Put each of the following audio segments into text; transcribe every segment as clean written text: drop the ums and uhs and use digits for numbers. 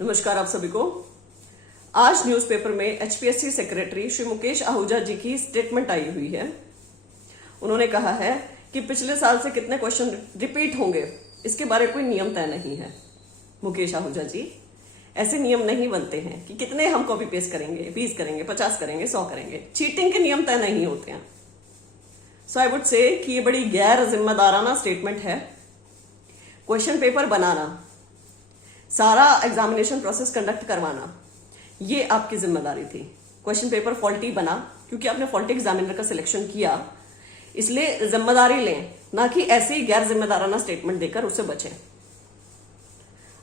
नमस्कार आप सभी को। आज न्यूज़पेपर में एचपीएससी सेक्रेटरी श्री मुकेश आहूजा जी की स्टेटमेंट आई हुई है। उन्होंने कहा है कि पिछले साल से कितने क्वेश्चन रिपीट होंगे इसके बारे कोई नियम तय नहीं है। मुकेश आहूजा जी, ऐसे नियम नहीं बनते हैं कि कितने हम कॉपी पेस्ट करेंगे, 20 करेंगे, 50 करेंगे, 100 करेंगे। चीटिंग के नियम तय नहीं होते हैं। सो आई वुड से कि ये बड़ी गैर जिम्मेदाराना स्टेटमेंट है। क्वेश्चन पेपर बनाना, सारा एग्जामिनेशन प्रोसेस कंडक्ट करवाना, ये आपकी जिम्मेदारी थी। क्वेश्चन पेपर फॉल्टी बना क्योंकि आपने फॉल्टी एग्जामिनर का सिलेक्शन किया, इसलिए जिम्मेदारी लें, ना कि ऐसे ही गैर जिम्मेदाराना स्टेटमेंट देकर उससे बचें।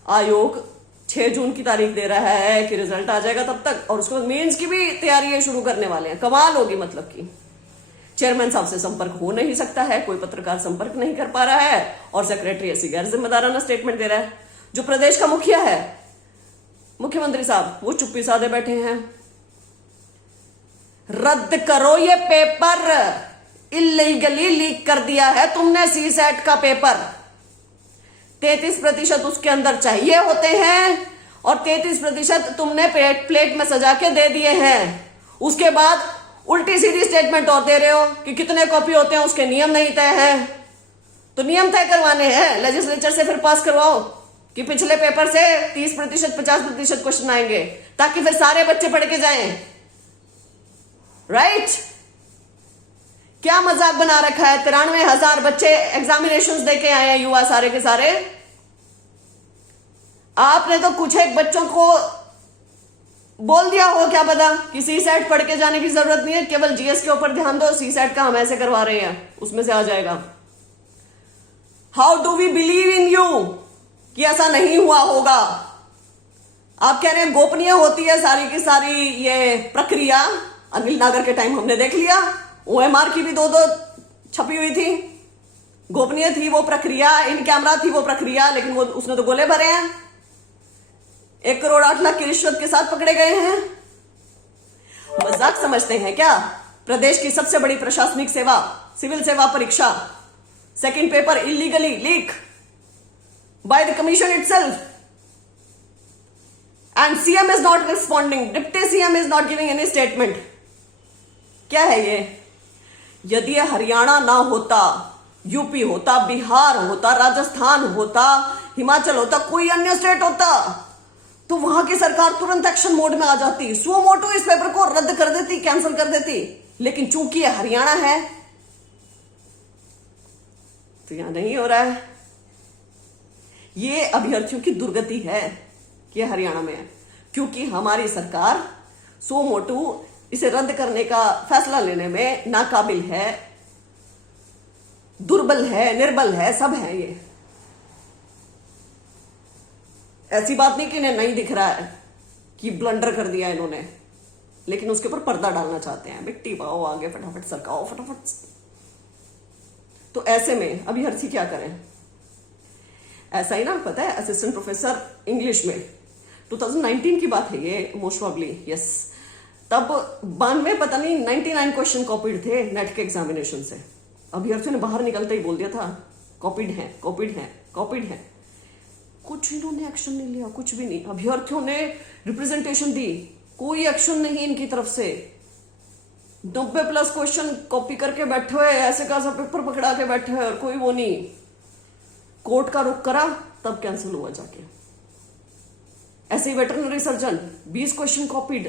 आयोग 6 जून की तारीख दे रहा है कि रिजल्ट आ जाएगा तब तक, और उसके बाद मेंस की भी तैयारियां शुरू करने वाले हैं। कमाल होगी, मतलब कि चेयरमैन साहब से संपर्क हो नहीं सकता है, कोई पत्रकार संपर्क नहीं कर पा रहा है, और सेक्रेटरी ऐसी गैर जिम्मेदाराना स्टेटमेंट दे रहा है। जो प्रदेश का मुखिया है, मुख्यमंत्री साहब, वो चुप्पी साधे बैठे हैं। रद्द करो ये पेपर, इल्लीगली लीक कर दिया है तुमने सीसैट का पेपर। 33% उसके अंदर चाहिए होते हैं और 33% तुमने प्लेट में सजा के दे दिए हैं। उसके बाद उल्टी सीधी स्टेटमेंट और दे रहे हो कि कितने कॉपी होते हैं उसके नियम नहीं तय है। तो नियम तय करवाने हैं, लेजिस्लेचर से फिर पास करवाओ कि पिछले पेपर से 30%, 50% क्वेश्चन आएंगे, ताकि फिर सारे बच्चे पढ़ के जाएं। राइट? क्या मजाक बना रखा है। 93,000 बच्चे एग्जामिनेशंस देके आए हैं, युवा सारे के सारे। आपने तो कुछ एक बच्चों को बोल दिया हो, क्या पता, कि सीसैट पढ़ के जाने की जरूरत नहीं है, केवल जीएस के ऊपर ध्यान दो, सीसैट का हम ऐसे करवा रहे हैं, उसमें से आ जाएगा। How do we believe in you कि ऐसा नहीं हुआ होगा। आप कह रहे हैं गोपनीय होती है सारी की सारी ये प्रक्रिया। अनिल नागर के टाइम हमने देख लिया, ओएमआर की भी दो छपी हुई थी, गोपनीय थी वो प्रक्रिया, इन कैमरा थी वो प्रक्रिया, लेकिन वो उसने तो गोले भरे हैं। 1 करोड़ 8 लाख की रिश्वत के साथ पकड़े गए हैं। मजाक समझते हैं क्या? प्रदेश की सबसे बड़ी प्रशासनिक सेवा, सिविल सेवा परीक्षा, second paper illegally leak by the commission itself, and CM is not responding, deputy CM is not giving any statement। क्या है ये? यदि ये हरियाणा ना होता, यूपी होता, बिहार होता, राजस्थान होता, हिमाचल होता, कोई अन्य स्टेट होता, तो वहां की सरकार तुरंत एक्शन मोड में आ जाती, सुओ मोटो इस पेपर को रद्द कर देती, कैंसिल कर देती। लेकिन चूंकि ये हरियाणा है तो यहां नहीं हो रहा है। ये अभ्यर्थियों की दुर्गति है कि हरियाणा में है, क्योंकि हमारी सरकार सो मोटू इसे रद्द करने का फैसला लेने में नाकाबिल है, दुर्बल है, निर्बल है, सब है। ये ऐसी बात नहीं कि इन्हें नहीं दिख रहा है कि ब्लंडर कर दिया इन्होंने, लेकिन उसके ऊपर पर्दा डालना चाहते हैं। मिट्टी पाओ आगे, फटाफट सरकाओ, फटाफट। तो ऐसे में अभ्यर्थी क्या करें? ऐसा ही ना, पता है, असिस्टेंट प्रोफेसर इंग्लिश में 2019 की बात है ये, मोस्ट प्रॉब्ली, यस। तब 92 पता नहीं 99 क्वेश्चन कॉपीड थे नेट के एग्जामिनेशन से। अभ्यर्थियों ने बाहर निकलते ही बोल दिया था कॉपीड है, कॉपीड है, कॉपीड है। कुछ इन्होंने एक्शन नहीं लिया, कुछ भी नहीं। अभ्यर्थियों ने रिप्रेजेंटेशन दी, कोई एक्शन नहीं इनकी तरफ से। 90+ क्वेश्चन कॉपी करके बैठे हुए, ऐसे का पेपर पकड़ा के बैठे हुए, और कोई वो नहीं। कोर्ट का रुख करा तब कैंसिल हुआ जाके। ऐसे ही वेटरनरी सर्जन 20 क्वेश्चन कॉपीड,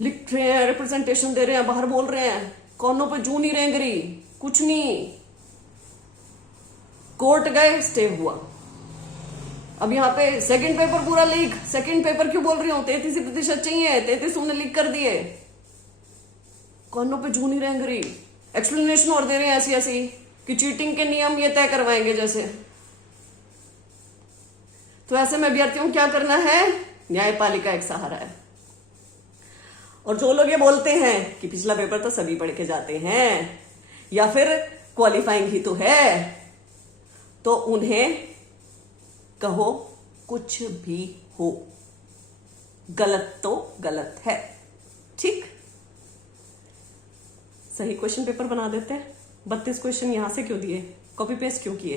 लिख रहे हैं, रिप्रेजेंटेशन दे रहे हैं, बाहर बोल रहे हैं, कौनों पे जू नहीं रेंग रही, कुछ नहीं। कोर्ट गए, स्टे हुआ। अब यहां पे सेकंड पेपर पूरा लीक। सेकंड पेपर क्यों बोल रही हूं? 33% चाहिए, 33 तुमने लीक कर दिए, कौनों पे जू नहीं रेंग रही। एक्सप्लेनेशन और दे रहे हैं ऐसी ऐसी कि चीटिंग के नियम ये तय करवाएंगे जैसे। तो ऐसे में अभ्यर्थियों को क्या करना है? न्यायपालिका एक सहारा है। और जो लोग ये बोलते हैं कि पिछला पेपर तो सभी पढ़ के जाते हैं या फिर क्वालिफाइंग ही तो है, तो उन्हें कहो कुछ भी हो, गलत तो गलत है। ठीक, सही क्वेश्चन पेपर बना देते हैं। 32 क्वेश्चन यहां से क्यों दिए? कॉपी पेस्ट क्यों किए?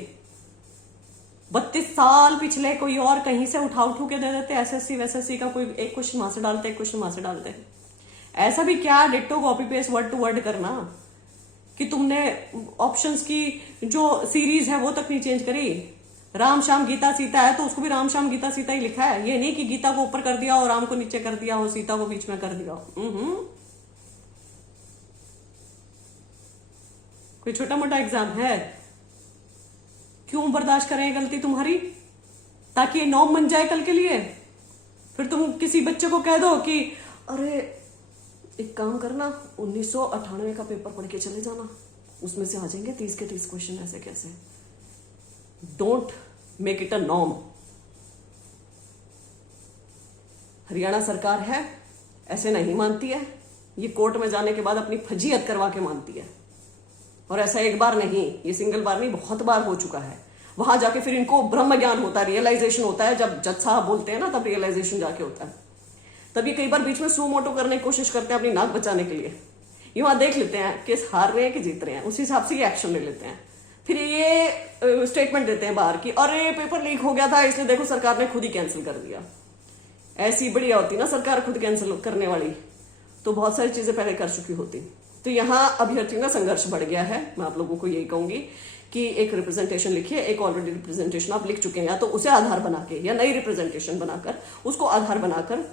32 साल पिछले कोई और कहीं से उठा के दे देते, एसएससी वैसेससी का कोई एक क्वेश्चन वहां से डालते, एक क्वेश्चन वहां से डालते। ऐसा भी क्या ditto copy paste word to word करना कि तुमने ऑप्शंस की जो सीरीज है वो तक नहीं चेंज करी। राम श्याम गीता सीता है तो उसको भी राम श्याम गीता सीता ही लिखा है, ये नहीं कि गीता को ऊपर कर दिया और राम को नीचे कर दिया और सीता को बीच में कर दिया। कोई छोटा मोटा एग्जाम है? क्यों बर्दाश्त करें गलती तुम्हारी, ताकि ये नॉर्म बन जाए कल के लिए। फिर तुम किसी बच्चे को कह दो कि अरे एक काम करना 1998 का पेपर पढ़ के चले जाना, उसमें से आ जाएंगे 30 के 30 क्वेश्चन। ऐसे कैसे? Don't make it a norm. Haryana सरकार है ऐसे नहीं मानती है, ये कोर्ट में जाने के बाद अपनी फजीयत करवा के मानती है। और ऐसा एक बार नहीं, ये सिंगल बार नहीं, बहुत बार हो चुका है। वहां जाके फिर इनको ब्रह्म ज्ञान होता है, रियलाइजेशन होता है। जब जज साहब बोलते हैं ना तब रियलाइजेशन जाके होता है। तब ये कई बार बीच में सू मोटो करने की कोशिश करते हैं अपनी नाक बचाने के लिए। ये वहां देख लेते हैं कि हार रहे हैं कि जीत रहे हैं, उसी हिसाब से ये एक्शन ले लेते हैं। फिर ये स्टेटमेंट देते हैं बाहर की अरे पेपर लीक हो गया था इसलिए देखो सरकार ने खुद ही कैंसिल कर दिया। ऐसी बढ़िया होती ना सरकार खुद कैंसिल करने वाली, तो बहुत सारी चीजें पहले कर चुकी होती। तो यहाँ अभ्यर्थियों का संघर्ष बढ़ गया है। मैं आप लोगों को यही कहूंगी कि एक रिप्रेजेंटेशन लिखिए, एक ऑलरेडी रिप्रेजेंटेशन आप लिख चुके हैं, या तो उसे आधार बना के या नई रिप्रेजेंटेशन बनाकर उसको आधार बनाकर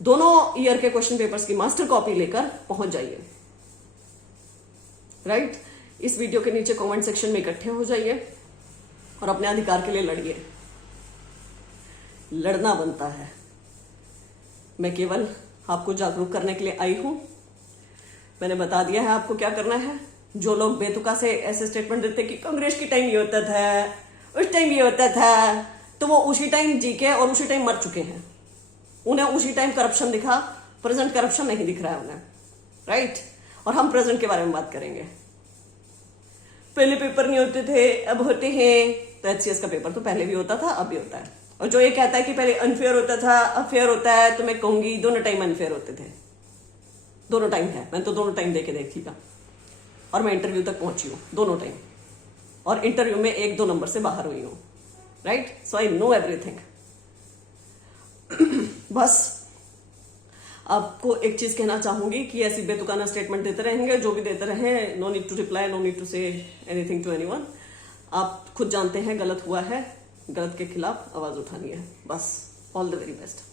दोनों ईयर के क्वेश्चन पेपर्स की मास्टर कॉपी लेकर पहुंच जाइए। राइट? इस वीडियो के नीचे कमेंट सेक्शन में इकट्ठे हो जाइए और अपने अधिकार के लिए लड़िए। लड़ना बनता है। मैं केवल आपको जागरूक करने के लिए आई हूं। मैंने बता दिया है आपको क्या करना है। जो लोग बेतुका से ऐसे स्टेटमेंट देते कि कांग्रेस की टाइम ये होता था, उस टाइम ये होता था, तो वो उसी टाइम जी के और उसी टाइम मर चुके हैं। उन्हें उसी टाइम करप्शन दिखा, प्रेजेंट करप्शन नहीं दिख रहा है उन्हें। राइट? और हम प्रेजेंट के बारे में बात करेंगे। पहले पेपर नहीं होते थे, अब होते हैं। तो एचसीएस का पेपर तो पहले भी होता था, अब भी होता है। और जो ये कहता है कि पहले अनफेयर होता था, अब फेयर होता है, तो मैं कहूंगी दोनों टाइम अनफेयर होते थे। दोनों टाइम है, मैं तो दोनों टाइम देके देखी था और मैं इंटरव्यू तक पहुंची हूँ दोनों टाइम, और इंटरव्यू में 1-2 नंबर से बाहर हुई हूँ। Right? So I know everything. बस आपको एक चीज कहना चाहूंगी कि ऐसी बेतुकाना स्टेटमेंट देते रहेंगे, जो भी देते रहे, no need to reply, no need to say anything to anyone. आप खुद जानते हैं गलत हुआ है, गलत के खिलाफ आवाज उठानी है। बस ऑल द वेरी बेस्ट।